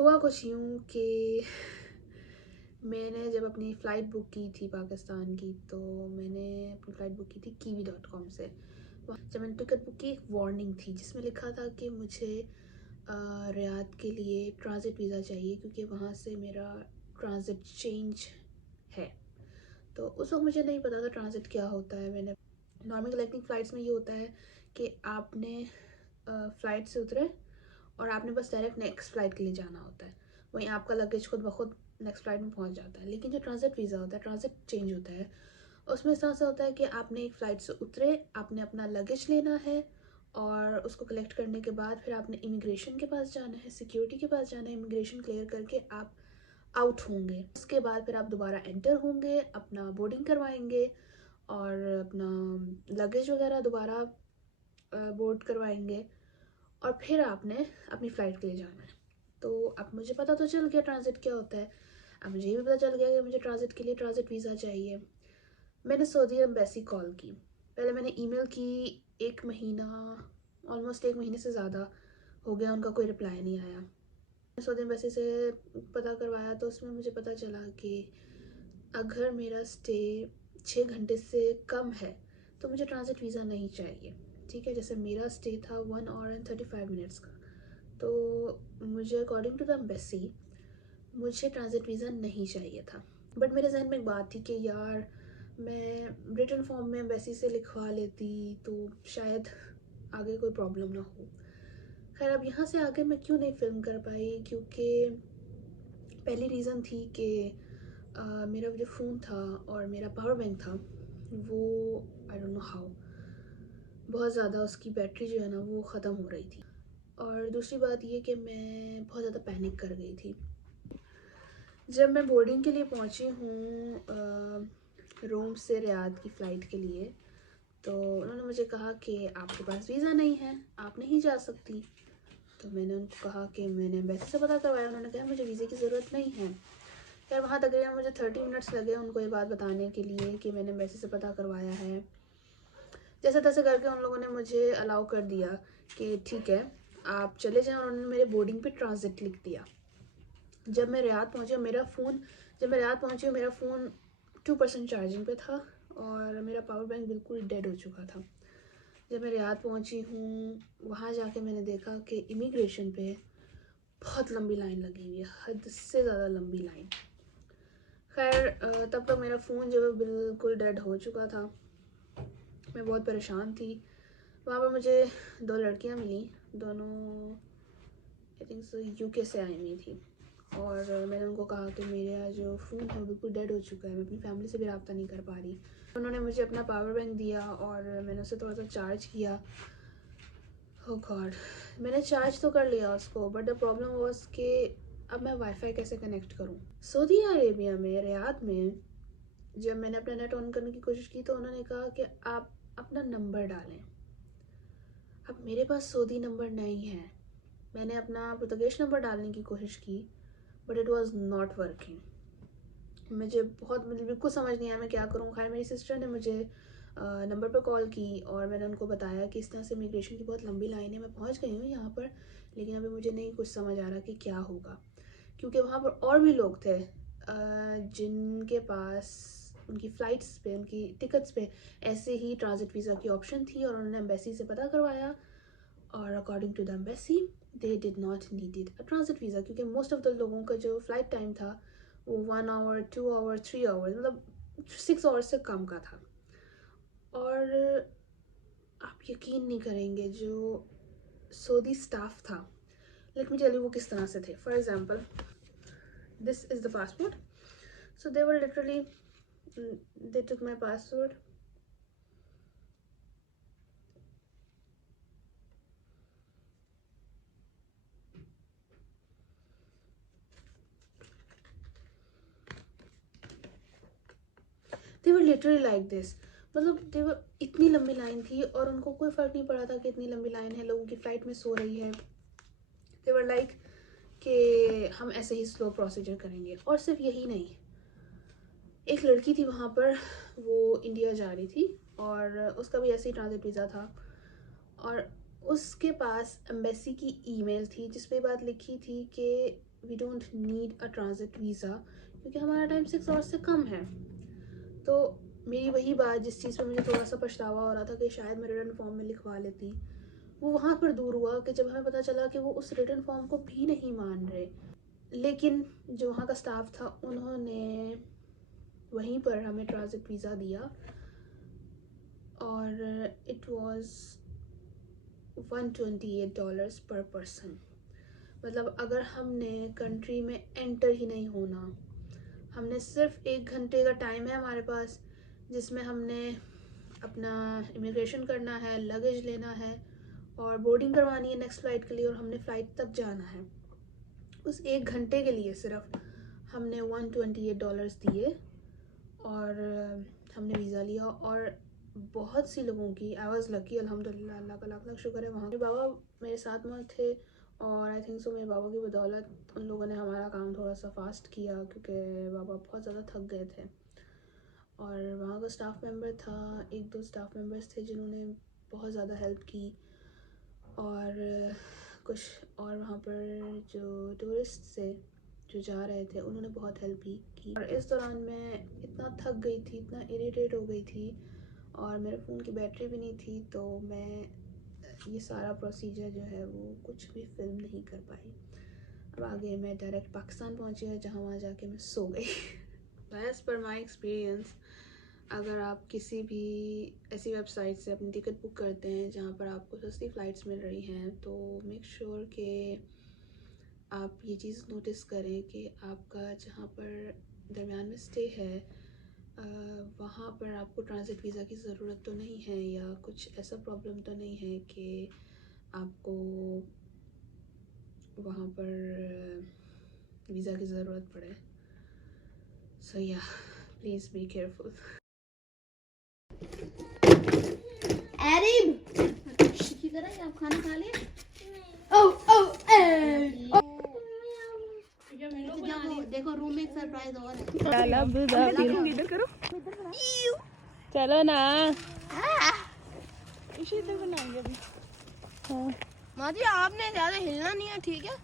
हुआ कुछ यूँ कि मैंने जब अपनी फ़्लाइट बुक की थी पाकिस्तान की, तो मैंने अपनी फ़्लाइट बुक की थी kiwi.com से। जब मैंने टिकट बुक की, एक वार्निंग थी जिसमें लिखा था कि मुझे रियाद के लिए ट्रांज़िट वीज़ा चाहिए क्योंकि वहाँ से मेरा ट्रांज़िट चेंज है। तो उस वक्त मुझे नहीं पता था ट्रांज़िट क्या होता है। मैंने नॉर्मल कनेक्टिंग फ़्लाइट्स में ये होता है कि आपने फ़्लाइट से उतरे और आपने बस डायरेक्ट नेक्स्ट फ़्लाइट के लिए जाना होता है, वहीं आपका लगेज खुद ब खुद नेक्स्ट फ़्लाइट में पहुंच जाता है। लेकिन जो ट्रांज़िट वीज़ा होता है, ट्रांज़िट चेंज होता है, उसमें इस तरह से होता है कि आपने एक फ़्लाइट से उतरे, आपने अपना लगेज लेना है और उसको कलेक्ट करने के बाद फिर आपने इमिग्रेशन के पास जाना है, सिक्योरिटी के पास जाना है, इमिग्रेशन क्लियर करके आप आउट होंगे। उसके बाद फिर आप दोबारा एंटर होंगे, अपना बोर्डिंग करवाएंगे और अपना लगेज वगैरह दोबारा बोर्ड करवाएंगे और फिर आपने अपनी फ़्लाइट के लिए जाना है। तो अब मुझे पता तो चल गया ट्रांज़िट क्या होता है। अब मुझे ये भी पता चल गया कि मुझे ट्रांज़िट के लिए ट्रांज़िट वीज़ा चाहिए। मैंने सऊदी एम्बेसी कॉल की, पहले मैंने ईमेल की, 1 महीना, ऑलमोस्ट 1 महीने से ज़्यादा हो गया, उनका कोई रिप्लाई नहीं आया। सऊदी एम्बेसी से पता करवाया तो उसमें मुझे पता चला कि अगर मेरा स्टे 6 घंटे से कम है तो मुझे ट्रांज़िट वीज़ा नहीं चाहिए। ठीक है, जैसे मेरा स्टे था 1 आवर एंड 35 मिनट्स का, तो मुझे अकॉर्डिंग टू द एम्बेसी मुझे ट्रांज़िट वीज़ा नहीं चाहिए था। बट मेरे जहन में एक बात थी कि यार मैं रिटन फॉर्म में एम्बेसी से लिखवा लेती तो शायद आगे कोई प्रॉब्लम ना हो। खैर, अब यहाँ से आगे मैं क्यों नहीं फ़िल्म कर पाई, क्योंकि पहली रीज़न थी कि मेरा जो फ़ोन था और मेरा पावर बैंक था वो आई डोंट नो हाउ बहुत ज़्यादा उसकी बैटरी जो है ना वो ख़त्म हो रही थी। और दूसरी बात ये कि मैं बहुत ज़्यादा पैनिक कर गई थी। जब मैं बोर्डिंग के लिए पहुंची हूँ रोम से रियाद की फ़्लाइट के लिए, तो उन्होंने मुझे कहा कि आपके पास वीज़ा नहीं है, आप नहीं जा सकती। तो मैंने उनको कहा कि मैंने एम्बेसी से पता करवाया, उन्होंने कहा मुझे वीज़े की ज़रूरत नहीं है। यार वहाँ तकरीबन मुझे 30 मिनट्स लगे उनको ये बात बताने के लिए कि मैंने एम्बेसी से पता करवाया है। जैसे तैसे करके उन लोगों ने मुझे अलाउ कर दिया कि ठीक है आप चले जाएं। उन्होंने मेरे बोर्डिंग पे ट्रांज़िट लिख दिया। जब मैं रियाद पहुँची मेरा फ़ोन 2% चार्जिंग पे था और मेरा पावर बैंक बिल्कुल डेड हो चुका था। जब मैं रियाद पहुँची हूँ, वहाँ जाके मैंने देखा कि इमिग्रेशन पे बहुत लंबी लाइन लगी हुई है, हद से ज़्यादा लंबी लाइन। खैर तब तक मेरा फ़ोन जो है बिल्कुल डेड हो चुका था। मैं बहुत परेशान थी। वहाँ पर मुझे 2 लड़कियाँ मिली, दोनों आई थिंक सो यूके से आई हुई थी और मैंने उनको कहा कि मेरा जो फ़ोन है वो बिल्कुल डेड हो चुका है, मैं अपनी फैमिली से भी रब्ता नहीं कर पा रही। उन्होंने मुझे अपना पावर बैंक दिया और मैंने उसे थोड़ा सा चार्ज किया। ओह गॉड, मैंने चार्ज तो कर लिया उसको, बट द प्रॉब्लम वाज कि अब मैं वाईफाई कैसे कनेक्ट करूँ। सऊदी अरेबिया में रियाद में जब मैंने अपना नेट ऑन करने की कोशिश की तो उन्होंने कहा कि आप अपना नंबर डालें। अब मेरे पास सऊदी नंबर नहीं है। मैंने अपना पुर्तगाली नंबर डालने की कोशिश की but it was not working. मुझे बिल्कुल समझ नहीं आया मैं क्या करूँ। खैर मेरी सिस्टर ने मुझे नंबर पर कॉल की और मैंने उनको बताया कि इस तरह से इमिग्रेशन की बहुत लंबी लाइन है, मैं पहुँच गई हूँ यहाँ पर, लेकिन अभी मुझे नहीं कुछ समझ आ रहा कि क्या होगा। क्योंकि वहाँ पर और भी लोग थे जिनके पास उनकी फ़्लाइट्स पे, उनकी टिकट्स पे ऐसे ही ट्रांज़िट वीज़ा की ऑप्शन थी और उन्होंने एम्बेसी से पता करवाया और according to the embassy they did not needed a transit visa, क्योंकि मोस्ट ऑफ द लोगों का जो फ़्लाइट टाइम था वो 1 आवर 2 आवर 3 आवर्स, मतलब 6 आवर्स से कम का था। और आप यकीन नहीं करेंगे जो सऊदी स्टाफ था, लेट मी टेल यू वो किस तरह से थे। For example, this is the passport, so they were literally they took my passport, they were literally like this। मतलब they were, इतनी लंबी लाइन थी और उनको कोई फ़र्क नहीं पड़ा था कि इतनी लंबी लाइन है, लोगों की फ़्लाइट में सो रही है। they were like कि हम ऐसे ही स्लो प्रोसीजर करेंगे। और सिर्फ यही नहीं, एक लड़की थी वहाँ पर, वो इंडिया जा रही थी और उसका भी ऐसे ही ट्रांजिट वीज़ा था और उसके पास एम्बेसी की ईमेल थी जिस पे बात लिखी थी कि we don't need a transit visa क्योंकि हमारा टाइम 6 आवर्स से कम है। तो मेरी वही बात जिस चीज़ पर मुझे थोड़ा सा पछतावा हो रहा था कि शायद मैं रिटर्न फॉर्म में लिखवा लेती, वो वहाँ पर दूर हुआ कि जब हमें पता चला कि वो उस रिटर्न फॉर्म को भी नहीं मान रहे। लेकिन जो वहाँ का स्टाफ था उन्होंने वहीं पर हमें ट्रांजिट वीज़ा दिया और इट वाज $128 पर पर्सन। मतलब अगर हमने कंट्री में एंटर ही नहीं होना, हमने सिर्फ 1 घंटे का टाइम है हमारे पास जिसमें हमने अपना इमिग्रेशन करना है, लगेज लेना है और बोर्डिंग करवानी है नेक्स्ट फ़्लाइट के लिए और हमने फ़्लाइट तक जाना है। उस 1 घंटे के लिए सिर्फ हमने $128 दिए और हमने वीज़ा लिया। और बहुत सी लोगों की, आई वॉज़ लकी, अल्हम्दुलिल्लाह, अल्लाह का लाख लाख शुक्र है। वहाँ मेरे बाबा मेरे साथ में थे और आई थिंक सो मेरे बाबा की बदौलत उन लोगों ने हमारा काम थोड़ा सा फास्ट किया क्योंकि बाबा बहुत ज़्यादा थक गए थे। और वहाँ का स्टाफ मेंबर था, 1-2 स्टाफ मेंबर्स थे जिन्होंने बहुत ज़्यादा हेल्प की और कुछ और वहाँ पर जो टूरिस्ट थे जो जा रहे थे उन्होंने बहुत हेल्प भी की। और इस दौरान मैं इतना थक गई थी, इतना इरिटेट हो गई थी और मेरे फ़ोन की बैटरी भी नहीं थी, तो मैं ये सारा प्रोसीजर जो है वो कुछ भी फिल्म नहीं कर पाई। अब आगे मैं डायरेक्ट पाकिस्तान पहुंची और जहाँ वहाँ जाके मैं सो गई। एज़ पर माई एक्सपीरियंस, अगर आप किसी भी ऐसी वेबसाइट से अपनी टिकट बुक करते हैं जहाँ पर आपको सस्ती फ़्लाइट्स मिल रही हैं, तो मेक श्योर कि आप ये चीज़ नोटिस करें कि आपका जहाँ पर दरमियान में स्टे है वहाँ पर आपको ट्रांजिट वीज़ा की ज़रूरत तो नहीं है या कुछ ऐसा प्रॉब्लम तो नहीं है कि आपको वहाँ पर वीज़ा की ज़रूरत पड़े। सो या, प्लीज़ बी केयरफुल। आप खाना खा लिए? देखो रूम में एक सरप्राइज और है। चलो ना। माँ जी आपने ज्यादा हिलना नहीं है, ठीक है?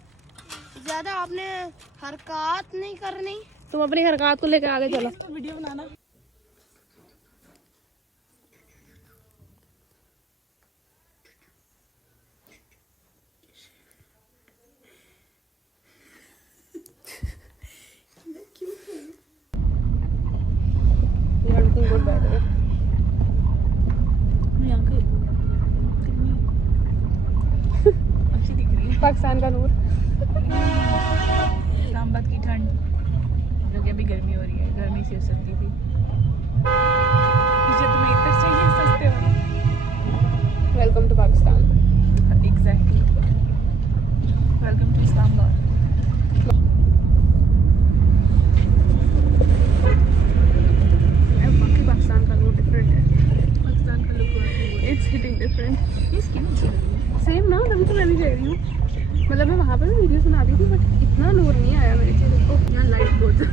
ज्यादा आपने हरकत नहीं करनी। तुम अपनी हरकत को लेकर आगे चलो। Video banana. Good by the way. अच्छी दिख रही है। पाकिस्तान का नूर। इस्लामाबाद की ठंड, जो कि अभी गर्मी हो रही है, गर्मी से सकती थी। मुझे तुम्हें इतना चाहिए सस्ते में। Welcome to Pakistan. Exactly. Welcome to Islamabad. Pakistan का लुक डिफरेंट है। पाकिस्तान का लुक इट्स हिटिंग डिफरेंट। इसकी सेम ना, तभी तो मैं भी कह रही हूँ। मतलब मैं वहाँ पर भी वीडियोस बना रही थी बट इतना नूर नहीं आया मेरे चेहरे को। यहाँ लाइट बहुत है,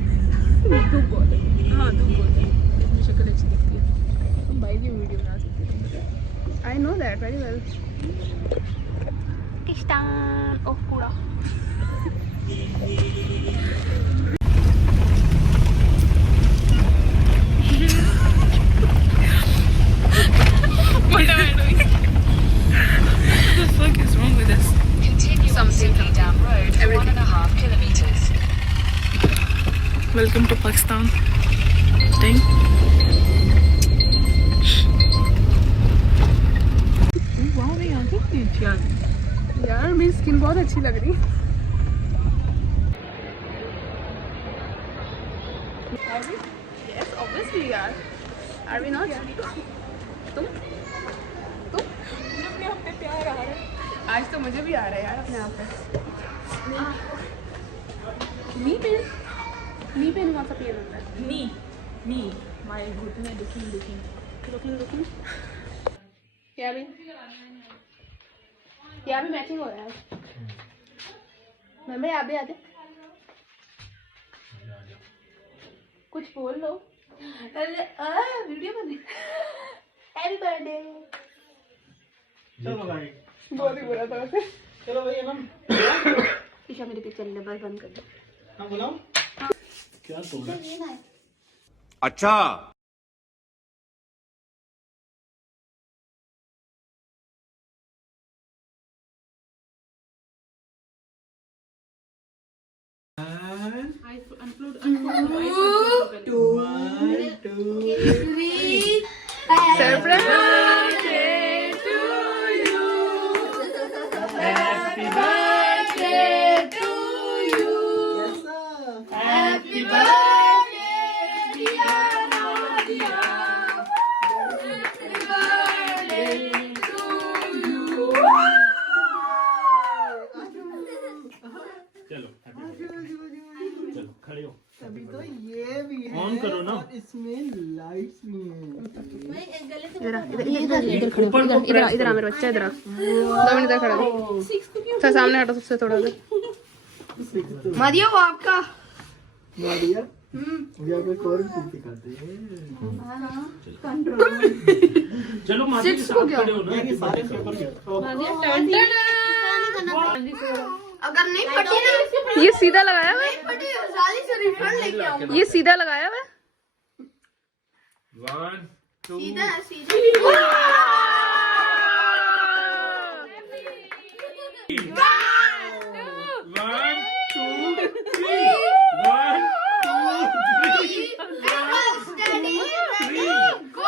धूप बहुत है। हाँ धूप बहुत है, इसमें शक्ल अच्छी दिखती है। तुम भाई भी वीडियो बना सकते हो। I know that very well. Pakistan oh पूरा What am I doing? What the fuck is wrong with us? Continue on Sydney Dam Road for 1.5 kilometers. Welcome to Pakistan. Dang. वाह भाई आंखें कितनी अच्छी आ गई यार, मेरी स्किन बहुत अच्छी लग रही। Yes, obviously यार। Are we not? तुम अपने आप पे प्यार आ रहा है। आज तो मुझे भी आ रहा है यार अपने आप पे। मी पेन कौन सा पेन होता है? मी माय घुटने लुकिंग क्या भी मैचिंग हो रहा है। मैं आप भी आते कुछ बोल लो। वीडियो बनी। Happy birthday. चलो भाई, बहुत ही बुरा था वैसे। चलो भाई हम ईशा मेरे पीछे चलने बस बंद कर दो। हाँ बोलो क्या सोच रहा है? अच्छा चलो चलो खड़े हो। अभी तो ये भी है ऑन करो ना। और इसमें लाइट्स भी हैं। इधर आ मेरा बच्चा, इधर आ 2 मिनट इधर खड़ा हो। थोड़ा सामने हटो सबसे थोड़ा सा। मारियो वो आपका मारिया मुझे आपको एक और चीज दिखाते हैं। चलो माजी के साथ खड़े हो ना। ये सारे पेपर के अगर नहीं फटी ना ये सीधा लगाया हुआ है, फटी साली से रिफंड लेके आऊंगा। ये सीधा लगाया हुआ है। 1 2 सीधा सीधा 1 2 3 1 स्टडी 2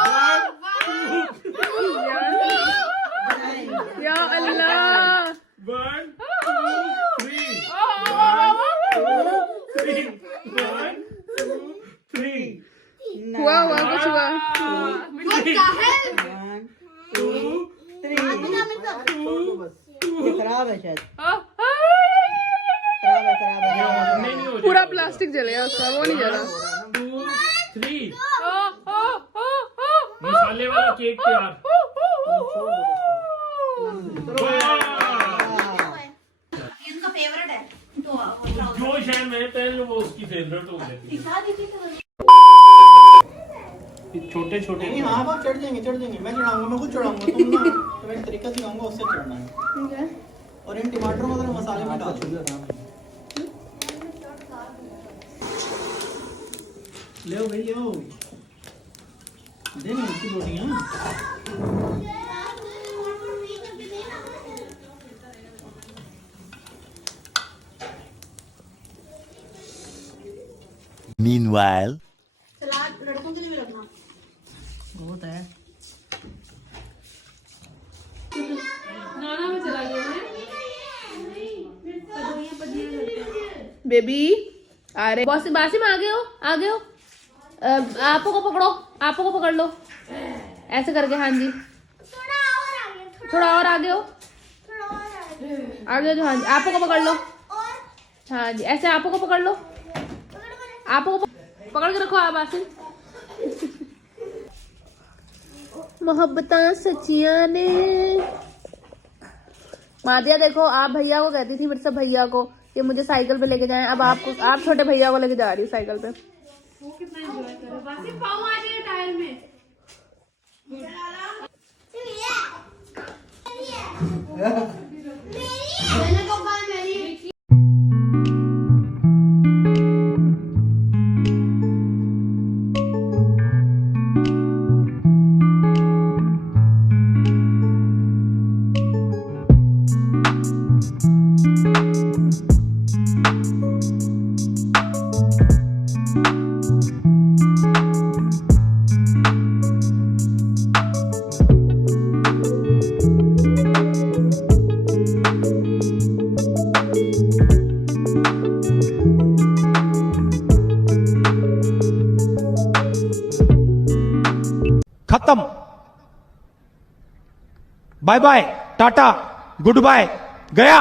या अल्लाह 1 2 3 1 2 3 हुआ कुछ हुआ। खराब है शायद। नहीं हो पूरा प्लास्टिक जलेगा उसका, वो नहीं जला। 2 3 मसाले वाला केक तैयार। इनका फेवरेट है तो जो शायद मैं पहन लूं वो उसकी फेवरेट हो गई। छोटे छोटे नहीं हाँ आप चढ़ जाएंगे मैं चढ़ाऊंगा, मैं खुद चढ़ाऊंगा। तुम ना तुम्हें तरीका सिखाऊंगा उससे चढ़ना है। और इन टमाटरों को तो मसाले में डाल दो। ले भाई ले दे ना इसकी रोटियां। meanwhile सलाद लड़कों के लिए भी रखना बहुत है। बेबी आ रहे बॉस बासिम आ गए हो आपको को पकड़ लो ऐसे करके। हाँ जी थोड़ा और आगे हो आगे जो। हाँ जी आपको को पकड़ लो। हाँ जी ऐसे आपको को पकड़ लो, आपको पकड़ के रखो। आप आसिम मोहब्बतां सच्चियां ने। मादिया देखो आप भैया को कहती थी मेरे से भैया को कि मुझे साइकिल पे लेके जाएं, अब आप छोटे भैया को लेके जा रही हो साइकिल पे। वो कितना एंजॉय कर रहे हो। बासिम पाँव आ गए टायर में। मैंने कब कहा मेरी खत्म। Bye bye tata goodbye गया।